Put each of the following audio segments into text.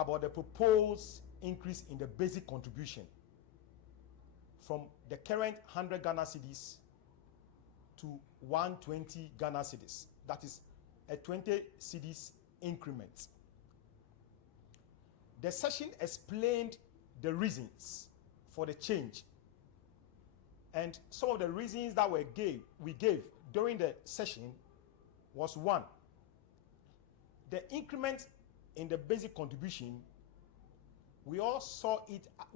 about the proposed increase in the basic contribution from the current 100 Ghana cedis to 120 Ghana cedis. That is a 20 cedis increment. The session explained the reasons for the change, and some of the reasons that we gave during the session was: one, the increment in the basic contribution, we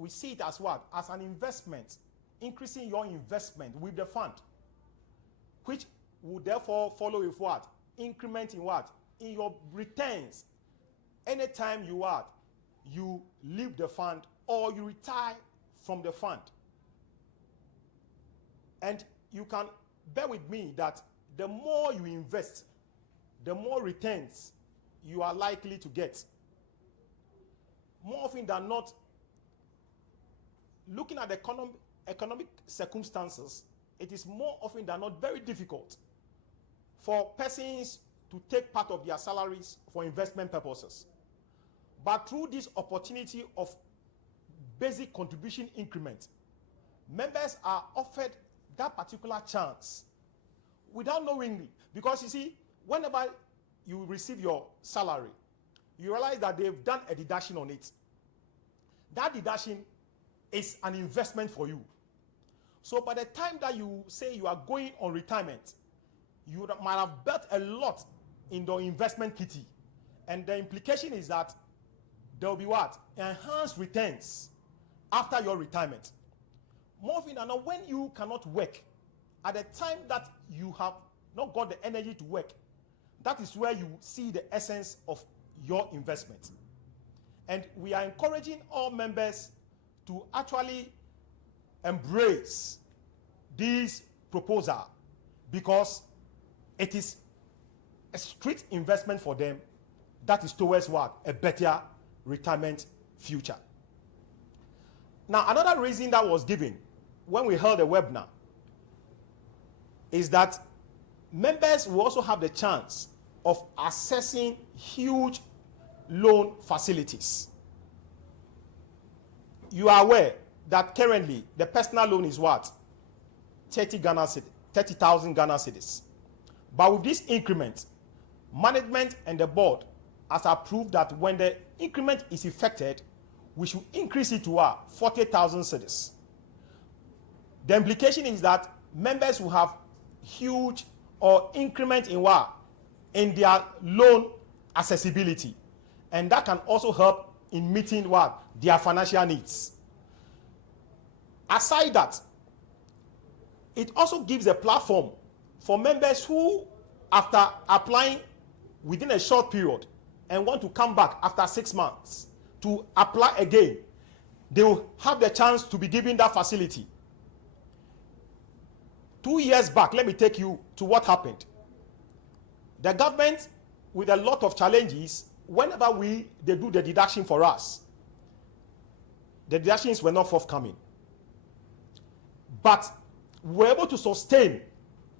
see it as what? As an investment, increasing your investment with the fund, which would therefore follow with what? Increment in what? In your returns. Anytime you leave the fund or you retire from the fund. And you can bear with me that the more you invest, the more returns you are likely to get. More often than not, looking at the economic circumstances, it is more often than not very difficult for persons to take part of their salaries for investment purposes. But through this opportunity of basic contribution increment, members are offered that particular chance without knowingly. Because you see, whenever you receive your salary, you realize that they've done a deduction on it. That deduction is an investment for you. So by the time that you say you are going on retirement, you might have bet a lot in the investment kitty. And the implication is that there will be what? Enhanced returns after your retirement. More often than not, when you cannot work, at the time that you have not got the energy to work, that is where you see the essence of your investment. And we are encouraging all members to actually embrace this proposal, because it is a strict investment for them that is towards what? A better retirement future. Now, another reason that was given when we held a webinar is that members will also have the chance of accessing huge loan facilities. You are aware that currently the personal loan is what? 30,000 Ghana cedis. But with this increment, management and the board has approved that when the increment is effected, we should increase it to 40,000 cedis. The implication is that members will have huge or increment in what? In their loan accessibility. And that can also help in meeting what? Their financial needs. Aside that, it also gives a platform for members who, after applying within a short period and want to come back after 6 months to apply again, they will have the chance to be given that facility. 2 years back, let me take you to what happened. The government, with a lot of challenges, whenever they do the deduction for us, the deductions were not forthcoming. But we were able to sustain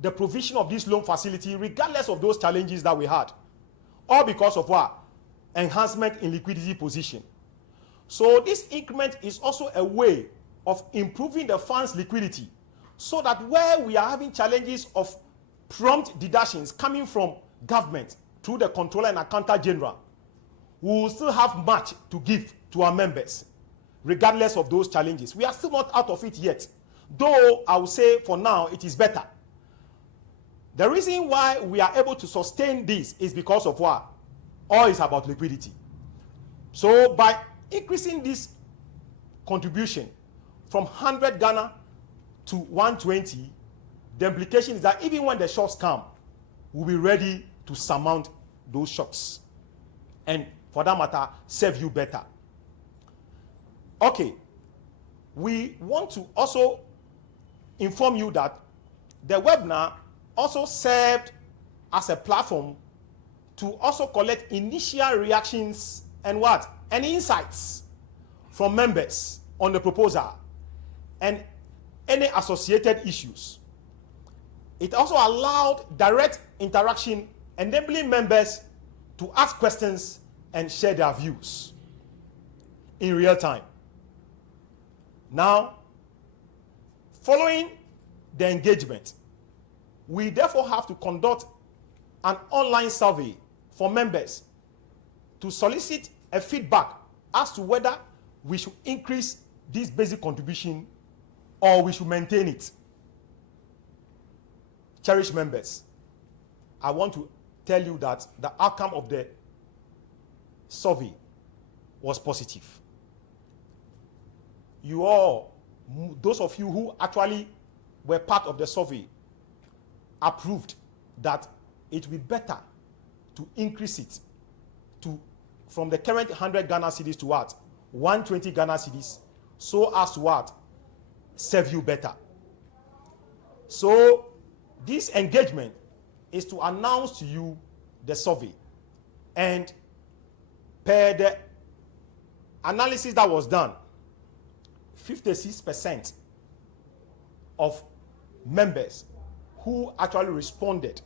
the provision of this loan facility regardless of those challenges that we had. All because of what? Enhancement in liquidity position. So this increment is also a way of improving the fund's liquidity, so that where we are having challenges of prompt deductions coming from government through the Comptroller and Accountant General, we will still have much to give to our members, regardless of those challenges. We are still not out of it yet, though I will say for now it is better. The reason why we are able to sustain this is because of what? All is about liquidity. So by increasing this contribution from 100 Ghana to 120, the implication is that even when the shocks come, we'll be ready to surmount those shocks. And for that matter, serve you better. Okay, we want to also inform you that the webinar also served as a platform to also collect initial reactions and what? And insights from members on the proposal and any associated issues. It also allowed direct interaction, enabling members to ask questions and share their views. in real time. Now, following the engagement, we therefore have to conduct an online survey for members to solicit a feedback as to whether we should increase this basic contribution or we should maintain it. Cherished members, I want to tell you that the outcome of the survey was positive. You all, those of you who actually were part of the survey, approved that it would be better to increase it to from the current 100 Ghana cedis to what? 120 Ghana cedis, so as to what? Serve you better. So this engagement is to announce to you the survey, and per the analysis that was done, 56% of members who actually responded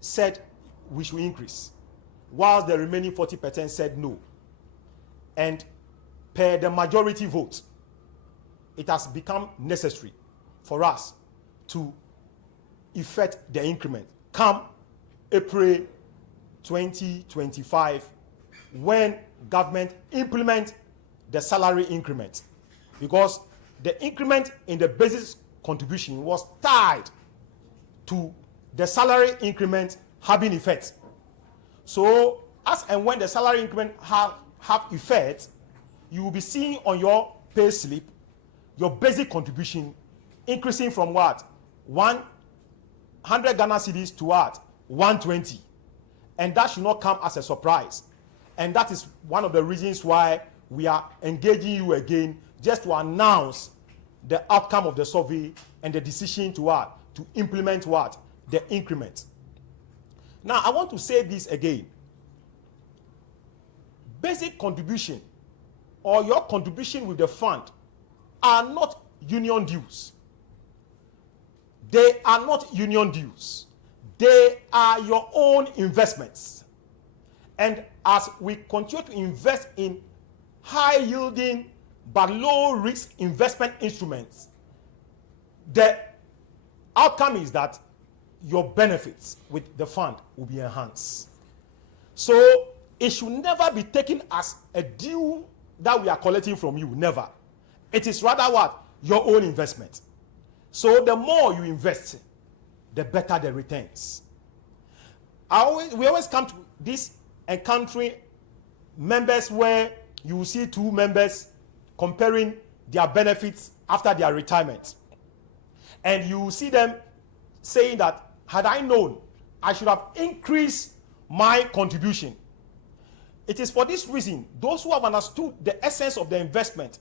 said we should increase, whilst the remaining 40% said no. And per the majority vote, it has become necessary for us to effect the increment come April 2025, when government implement the salary increment, because the increment in the basic contribution was tied to the salary increment having effect. So as and when the salary increment have effect, you will be seeing on your pay slip your basic contribution increasing from what? 100 Ghana cedis to what? 120. And that should not come as a surprise. And that is one of the reasons why we are engaging you again, just to announce the outcome of the survey and the decision to what? To implement what? The increment. Now, I want to say this again. Basic contribution or your contribution with the fund are not union dues. They are not union dues. They are your own investments. And as we continue to invest in high yielding but low risk investment instruments, the outcome is that your benefits with the fund will be enhanced. So it should never be taken as a due that we are collecting from you. Never. It is rather what? Your own investment. So the more you invest, the better the returns. We always come to this encountering members where you will see two members comparing their benefits after their retirement. And you will see them saying that, had I known, I should have increased my contribution. It is for this reason, those who have understood the essence of the investment,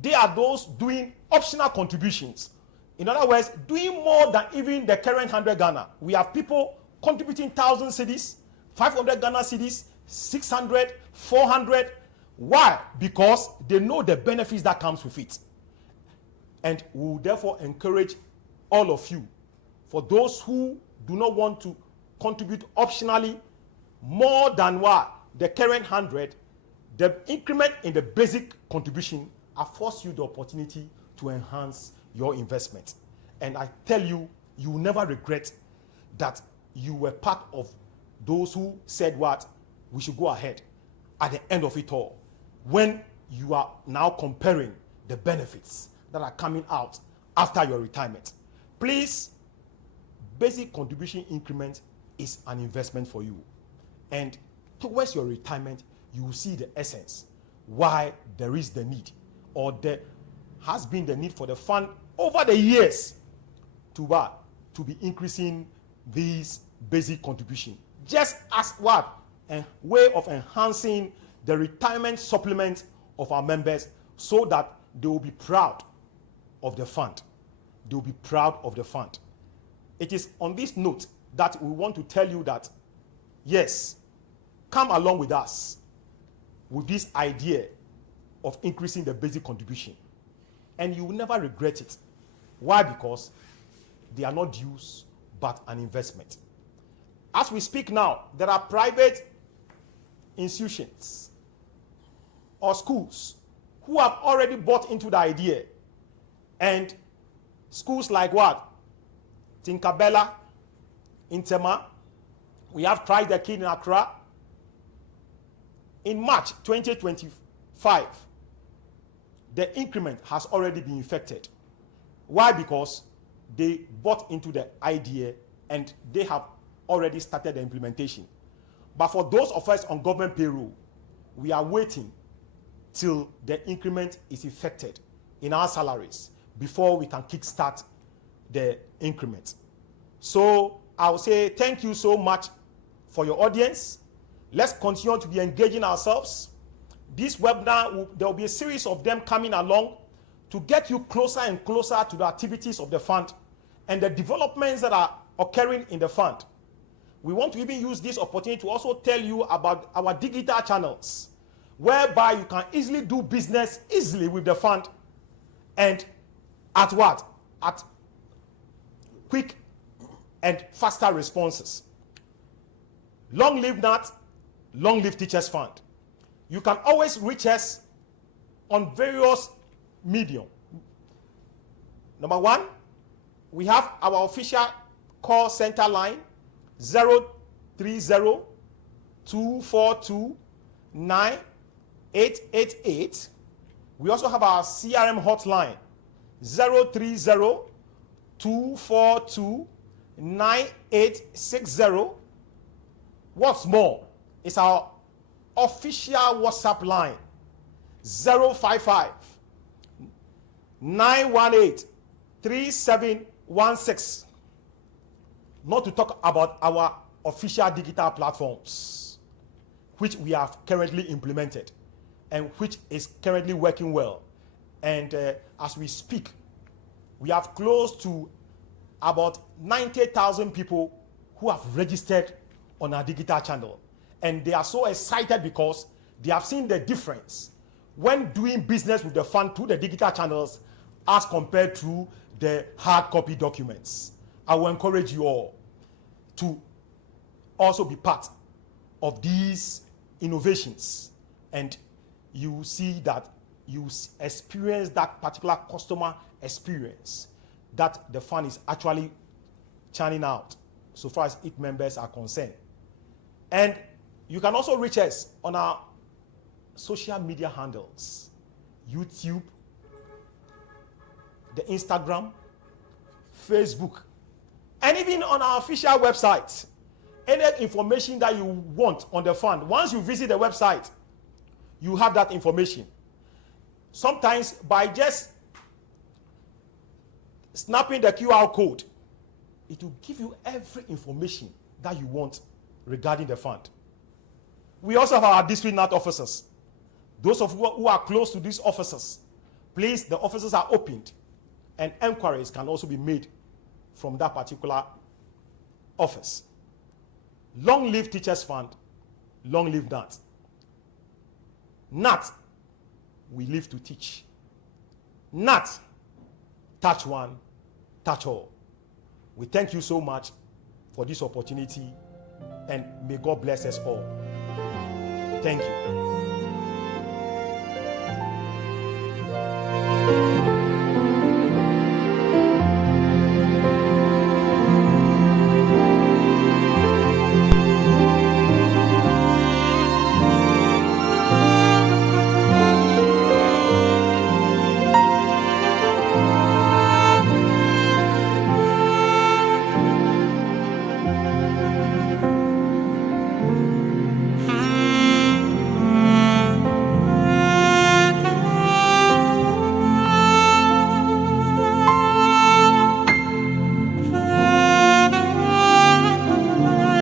they are those doing optional contributions. In other words, doing more than even the current 100 Ghana. We have people contributing 1,000 cedis, 500 Ghana cedis, 600, 400. Why? Because they know the benefits that comes with it. And we will therefore encourage all of you, for those who do not want to contribute optionally more than what? The current 100, the increment in the basic contribution affords you the opportunity to enhance your investment. And I tell you, you will never regret that you were part of those who said what? We should go ahead at the end of it all, when you are now comparing the benefits that are coming out after your retirement. Please, basic contribution increment is an investment for you. And towards your retirement, you will see the essence why there is the need, or there has been the need for the fund over the years to what? To be increasing these basic contribution. Just as what? A way of enhancing the retirement supplement of our members, so that they will be proud of the fund. They will be proud of the fund. It is on this note that we want to tell you that, yes, come along with us with this idea of increasing the basic contribution. And you will never regret it. Why? Because they are not dues, but an investment. As we speak now, there are private institutions or schools who have already bought into the idea, and schools like what? Tinkerbella, Intema, we have Tried the Kid in Accra. In March 2025, the increment has already been effected. Why? Because they bought into the idea and they have already started the implementation. But for those of us on government payroll, we are waiting till the increment is effected in our salaries before we can kickstart the increment. So I'll say thank you so much for your audience. Let's continue to be engaging ourselves. This webinar, there will be a series of them coming along to get you closer and closer to the activities of the fund and the developments that are occurring in the fund. We want to even use this opportunity to also tell you about our digital channels, whereby you can easily do business easily with the fund, and at what? At quick and faster responses. Long live NAT, long live Teachers Fund. You can always reach us on various medium. Number one, we have our official call center line 030-242-9888. We also have our CRM hotline 030-242-9860. What's more, it's our official WhatsApp line 055-918-3716. Not to talk about our official digital platforms, which we have currently implemented and which is currently working well. And as we speak, we have close to about 90,000 people who have registered on our digital channel. And they are so excited because they have seen the difference when doing business with the fund through the digital channels as compared to the hard copy documents. I will encourage you all to also be part of these innovations, and you will see that you experience that particular customer experience that the fund is actually churning out so far as its members are concerned. And you can also reach us on our social media handles, YouTube, the Instagram, Facebook, and even on our official website. Any information that you want on the fund, once you visit the website, you have that information. Sometimes by just snapping the QR code, it will give you every information that you want regarding the fund. We also have our district NAT officers. Those of you who are close to these officers, please, the offices are opened and enquiries can also be made from that particular office. Long live Teachers Fund, long live NAT. NAT, we live to teach. NAT, touch one, touch all. We thank you so much for this opportunity, and may God bless us all. Thank you.